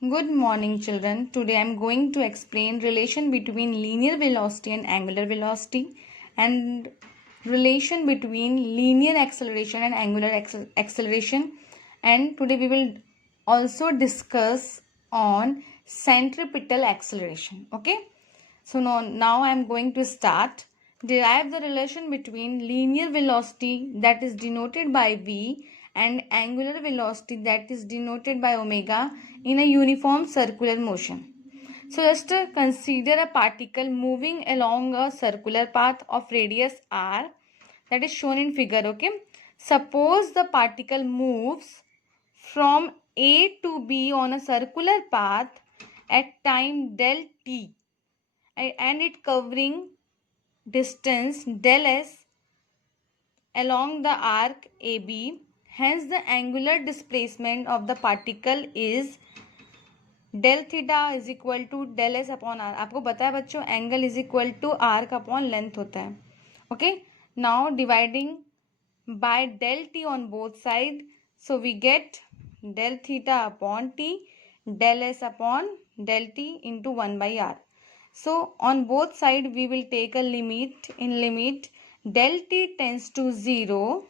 Good morning, children. Today I am going to explain relation between linear velocity and angular velocity and relation between linear acceleration and angular acceleration. And today we will also discuss on centripetal acceleration. Okay. So now I am going to start. Derive the relation between linear velocity that is denoted by v and angular velocity that is denoted by omega in a uniform circular motion. So just consider a particle moving along a circular path of radius r that is shown in figure. Okay. Suppose the particle moves from A to B on a circular path at time del t and it covering distance del s along the arc AB. Hence the angular displacement of the particle is del theta is equal to del s upon r. आपको पता है बच्चों angle is equal to arc upon length होता है. Okay, now dividing by del t on both side, so we get del theta upon t del s upon del t into 1 by r. So on both side we will take a limit. In limit del t tends to 0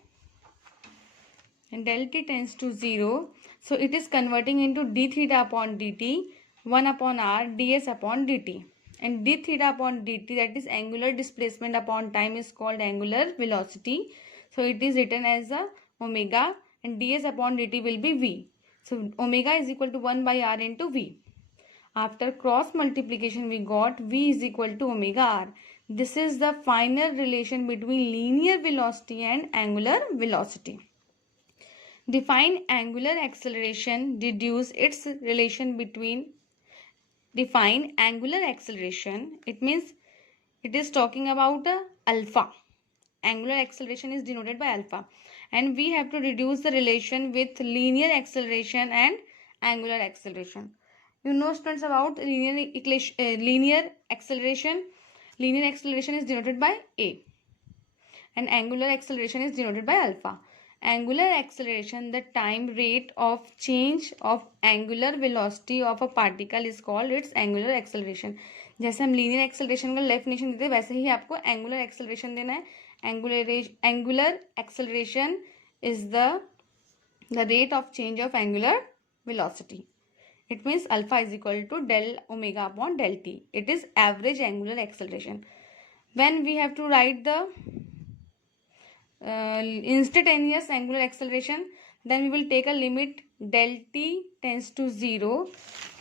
and del t tends to 0, so it is converting into d theta upon dt 1 upon r ds upon dt, and d theta upon dt, that is angular displacement upon time, is called angular velocity. So it is written as a omega and ds upon dt will be v. So omega is equal to 1 by r into v. After cross multiplication we got v is equal to omega r. This is the final relation between linear velocity and angular velocity. Define angular acceleration. Deduce its relation between. Define angular acceleration. It means it is talking about alpha. Angular acceleration is denoted by alpha, and we have to reduce the relation with linear acceleration and angular acceleration. You know, students, about linear acceleration. Linear acceleration is denoted by a and angular acceleration is denoted by alpha. Angular acceleration, the time rate of change of angular velocity of a particle, is called its angular acceleration. जैसे हम linear acceleration का definition देते हैं वैसे ही आपको angular acceleration देना है. Angular acceleration is the rate of change of angular velocity. It means alpha is equal to del omega upon del t. It is average angular acceleration. When we have to write the instantaneous angular acceleration, then we will take a limit del t tends to 0,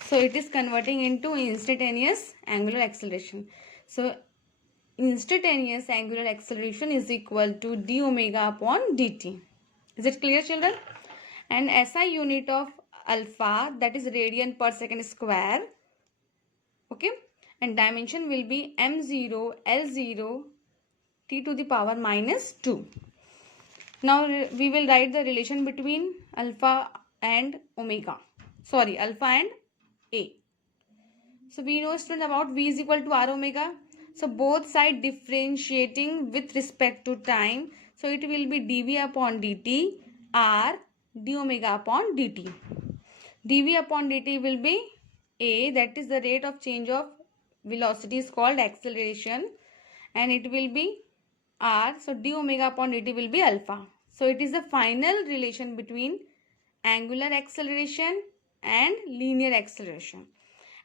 so it is converting into instantaneous angular acceleration. So instantaneous angular acceleration is equal to d omega upon dt. Is it clear, children? And SI unit of alpha, that is radian per second square. Okay, and dimension will be m0 l0 t to the power minus 2. Now we will write the relation between alpha and omega. Sorry, alpha and a. So we know, students, about v is equal to r omega. So both side differentiating with respect to time. So it will be dv upon dt r d omega upon dt. dv upon dt will be a, that is the rate of change of velocity, is called acceleration, and it will be r, so d omega upon dt will be alpha. So it is the final relation between angular acceleration and linear acceleration.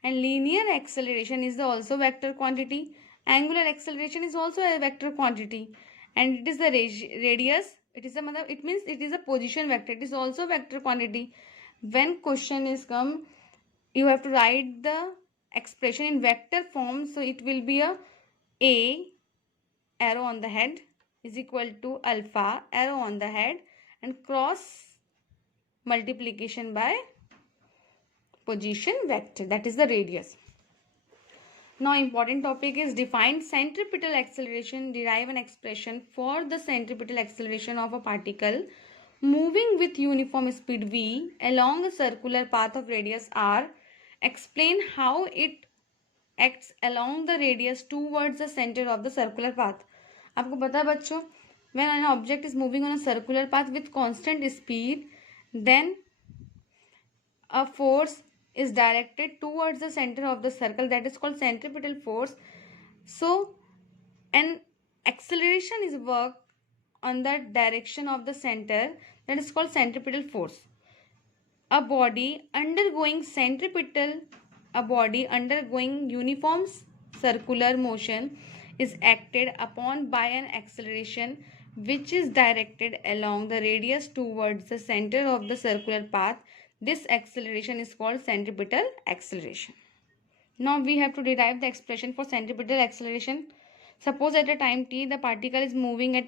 And linear acceleration is also vector quantity. Angular acceleration is also a vector quantity, and it is the radius. It means it is a position vector. It is also vector quantity. When question is come, you have to write the expression in vector form. So it will be a arrow on the head is equal to alpha arrow on the head and cross multiplication by position vector, that is the radius. Now important topic is define centripetal acceleration. Derive an expression for the centripetal acceleration of a particle moving with uniform speed v along a circular path of radius r. Explain how it acts along the radius towards the center of the circular path. आपको पता है बच्चों, when an object is moving on a circular path with constant speed, then a force is directed towards the center of the circle, that is called centripetal force. So an acceleration is work on the direction of the center, that is called centripetal force. A body undergoing uniform circular motion is acted upon by an acceleration which is directed along the radius towards the center of the circular path. This acceleration is called centripetal acceleration. Now we have to derive the expression for centripetal acceleration. Suppose at a time t the particle is moving at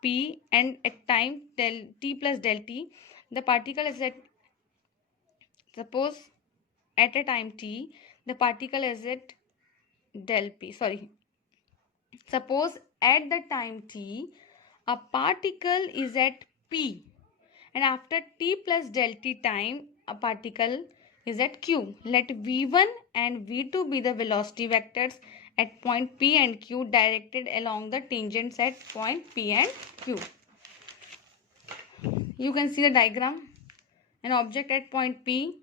p, and at time del t plus del t the particle is at, suppose at a time t the particle is at del p, sorry, suppose at the time t a particle is at p, and after t plus del t time a particle is at q. Let v1 and v2 be the velocity vectors at point p and q directed along the tangents at point p and q. You can see the diagram. An object at point p,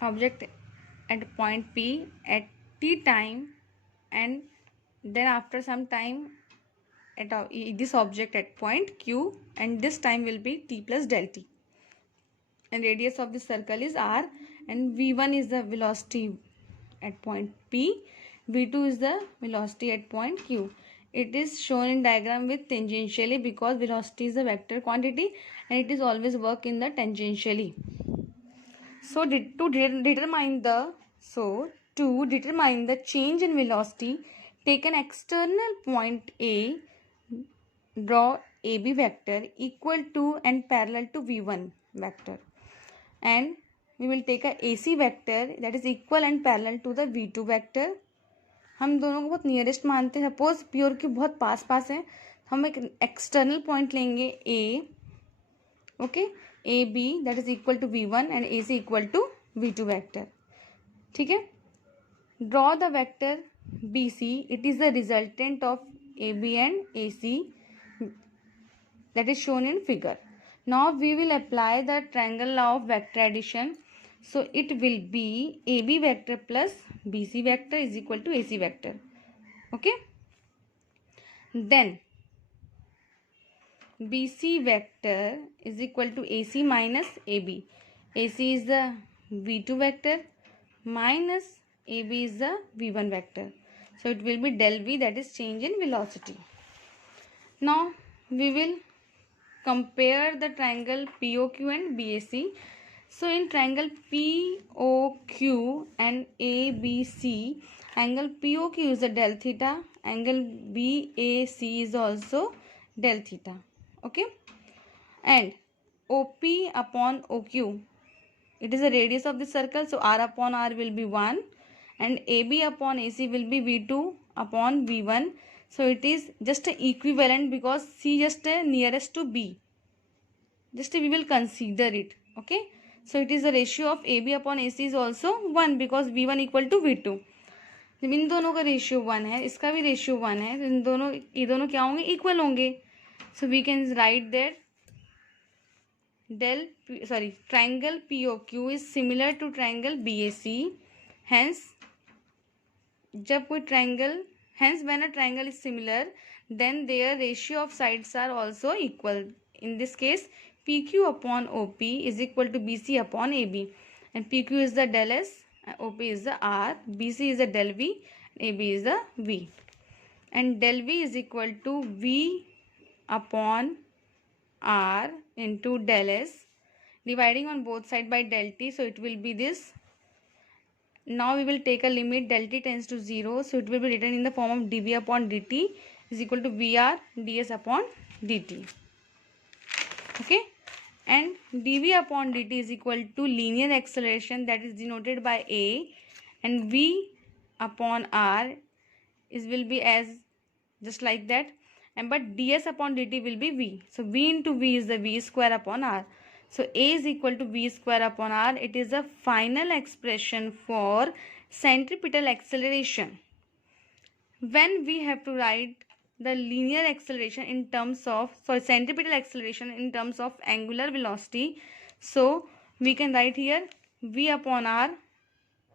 object at point p at t time, and then after some time at this object at point q, and this time will be t plus del t, and radius of the circle is r, and v1 is the velocity at point p, v2 is the velocity at point q. It is shown in diagram with tangentially because velocity is a vector quantity and it is always work in the tangentially. So to determine the change in velocity, take an external point A, draw AB vector equal to and parallel to V1 vector, and we will take a AC vector that is equal and parallel to the V2 vector. हम दोनों को बहुत nearest मानते हैं. Suppose P और Q बहुत पास पास है, हम एक एक्सटर्नल पॉइंट लेंगे A, okay, A B that is equal to v1 and A C equal to v2 vector. ठीक है. Draw the vector B C, it is the resultant of A B and A C that is shown in figure. Now we will apply the triangle law of vector addition. So it will be AB vector plus BC vector is equal to AC vector. Okay. Then BC vector is equal to AC minus AB. AC is the V2 vector minus AB is the V1 vector. So it will be del V, that is change in velocity. Now we will compare the triangle POQ and BAC. So in triangle POQ and ABC, angle POQ is a del theta, angle BAC is also del theta. Okay. And OP upon OQ, it is the radius of the circle, so R upon R will be 1, and AB upon AC will be V2 upon V1. So it is just equivalent because C just nearest to B. Just we will consider it. Okay. So it is the ratio of AB upon AC is also 1 because V1 equal to V2. जब इन दोनों का ratio 1 है, इसका भी ratio 1 है, तो ये दोनों क्या होंगे, इक्वल होंगे. So we can write that triangle POQ is similar to triangle BAC. Hence when a triangle is similar, then their ratio of sides are also equal. In this case, PQ upon OP is equal to BC upon AB, and PQ is the del S, OP is the R, BC is the del V, AB is the V, and del V is equal to V upon R into del S, dividing on both sides by del T, so it will be this. Now we will take a limit del T tends to 0, so it will be written in the form of dV upon dt is equal to VR ds upon dt. Okay. And dV upon dt is equal to linear acceleration, that is denoted by A, and V upon R will be as just like that, and but ds upon dt will be V. So V into V is the V square upon R. So A is equal to V square upon R. It is the final expression for centripetal acceleration. When we have to write the linear acceleration in terms of, centripetal acceleration in terms of angular velocity, so we can write here v upon r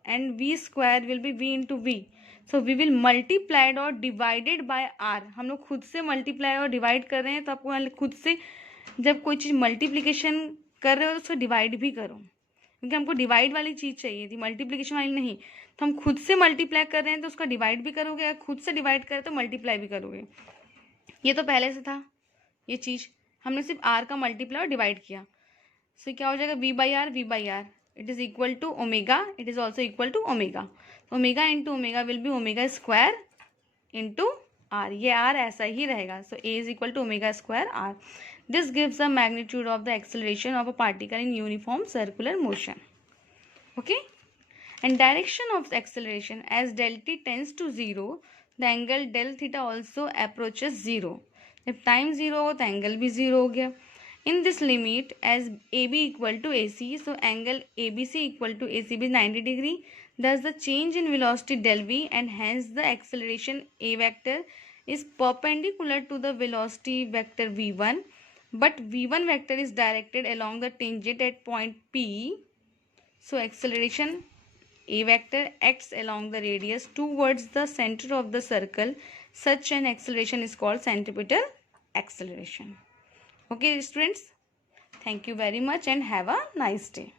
and v square will be v into v. So we will multiplied और divided by r. हम लोग खुद से multiply और divide कर रहे हैं, तो आपको खुद से जब कोई चीज़ multiplication कर रहे हो तो उसको divide भी करो, क्योंकि हमको divide वाली चीज़ चाहिए थी, multiplication वाली नहीं. तो हम खुद से multiply कर रहे हैं तो उसका divide भी करोगे, अगर खुद से divide करें तो multiply भी करोगे. ये तो पहले से था, ये चीज़ हमने सिर्फ r का multiply और divide किया. सो क्या हो जाएगा v by r, it is equal to omega, it is also equal to omega. Omega into omega will be omega square into r. ये आर ऐसा ही रहेगा. So a is equal to omega square r. This gives the magnitude of the acceleration of a particle in uniform circular motion. Okay, and direction of acceleration as del t tends to zero, the angle del theta also approaches zero. जब time zero हो तो angle भी zero हो गया. In this limit, as AB equal to AC, so angle ABC equal to AC is 90 degree. Thus, the change in velocity del V and hence the acceleration A vector is perpendicular to the velocity vector V1. But V1 vector is directed along the tangent at point P. So, acceleration A vector acts along the radius towards the center of the circle. Such an acceleration is called centripetal acceleration. Okay students, thank you very much and have a nice day.